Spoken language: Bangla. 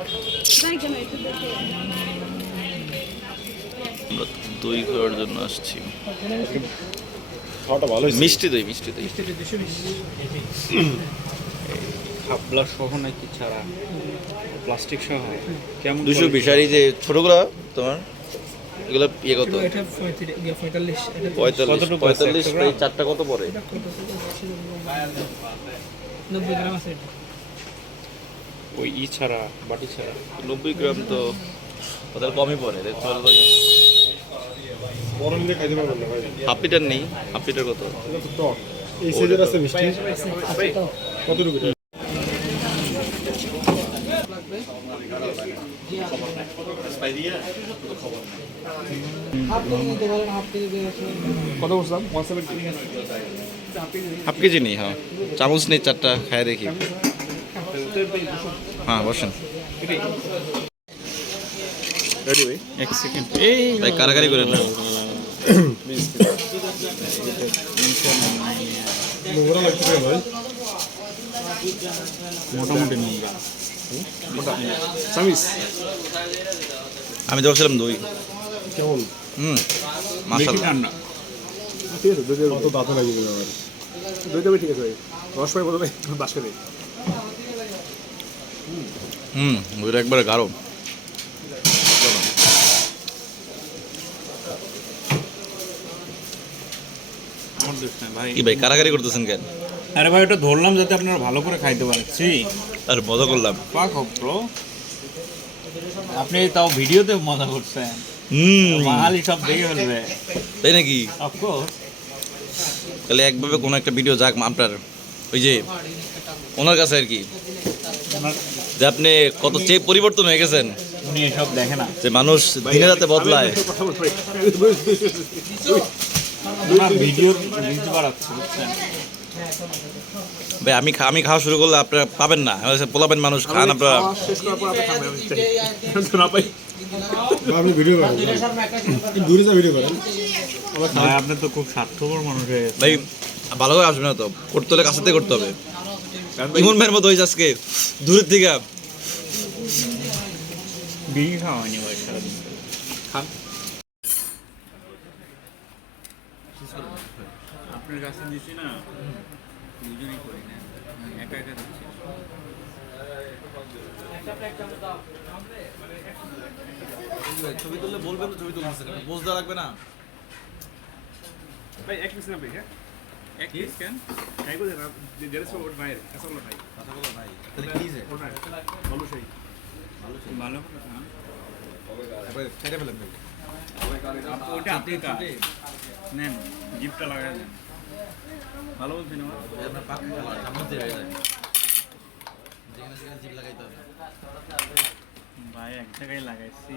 আমরা দই খাওয়ার জন্য আসছি। খাওয়াটা ভালো হয়েছে। মিষ্টি দই, মিষ্টি দই। খাবলা সহ নাকি ছাড়া প্লাস্টিক সহ কেমন 220। আর এই যে ছোটগুলা তোমার এগুলো ইয়ে কত? এটা 45 এটা 45 প্রায় চারটা কত পড়ে? 90 গ্রাম আছে এটা। ওই ছাড়া বাটি ছাড়া 90 গ্রাম তো ওদের কমই পড়ে। বড় নিলে খাইতে পারবেন না ভাই। হাফ লিটার নেই, হাফ লিটার কত? এটা তো টক। এই সাইজের আছে মিষ্টি। কতটুকু এটা? কত বলছিলাম? 170। হাফ কেজি নেই। হ্যাঁ, চামচ নেই, চারটা খায় দেখি। হ্যাঁ বসেন। রেডি ভাই? এক সেকেন্ড ভাই কারাকারি করেন না। নোংরা লাগছে ভাই। মোটামুটি নোংরা সামিস আমি দেখছিলাম দই। কেমন? মাশাআল্লাহ। ঠান্ডা ঠিক আছে, দইটা কত দাঁতে লাগে গেল আমার। দইটা ঠিক আছে ভাই। রস পাই বলতে বাসকে দেই। দইটা একবারে গাঢ়। আমার দোষ না ভাই। কি ভাই কারাকারি করতেছেন কেন? আরে ভাই ওটা ধরলাম যাতে আপনারা ভালো করে খাইতে পারেন। আর মজা করলাম। পাক হোক ব্রো, আপনি তাও ভিডিওতে মজা করছেন। মাহালি সব দেখে ফেলবে। তাই নাকি? অফকোর্স। তাহলে একভাবে কোনো একটা ভিডিও যাক আপনার ওই যে ওনার কাছে আর কি, যে আপনি কত পরিবর্তন হয়ে গেছেন, উনি এসব দেখে না। যে মানুষ দিনে রাতে বদলায়। ওনার ভিডিও রিচ বাড়াচ্ছে বুঝছেন। ভাই আমি খাওয়া শুরু করলে আপনারা পাবেন না, পোলাবেন মানুষ খান আপনারা। শেষ করার পর আপনি খাবেন। আমি না পাই। আপনি ভিডিও করেন। দূরে যা ভিডিও করেন। ভাই আপনি তো খুব স্বার্থপর মানুষ হয়ে গেছেন। ভাই ভালো করে আসবে না তো, করতে হলে কাছে থেকে করতে হবে। ইমন ভাইয়ের মতো হয়েছে আজকে দূরের থেকে। বিড়ি খাওয়া হয়নি ভাই সারাদিন। খান। আপনার কাছে দিচ্ছি না, দুজনেই করি না, একা একা দিচ্ছি। ছবি তুললে বলবেন তো, ছবি তুলতেছেন বুঝতে লাগবে না। ভাই এক পিস না ভাই। হ্যাঁ এক পিস কেন? খাই বলে না, যেটা সব ওর ভাই আসল ভাই। কথা বলো ভাই, তাহলে কি যে ওর ভাই ভালো সেই। ভালো করে খান। তারপরে ছেড়ে ফেলেন ভাই। ওটা আপনি নেন, জিপটা লাগাই দেন। ভালো বলছেন আমার। আপনার পাক চামচ দিয়ে হয়ে যায়, যেখানে সেখানে জিভ লাগাইতে হবে। ভাই এক জায়গায় লাগাইছি।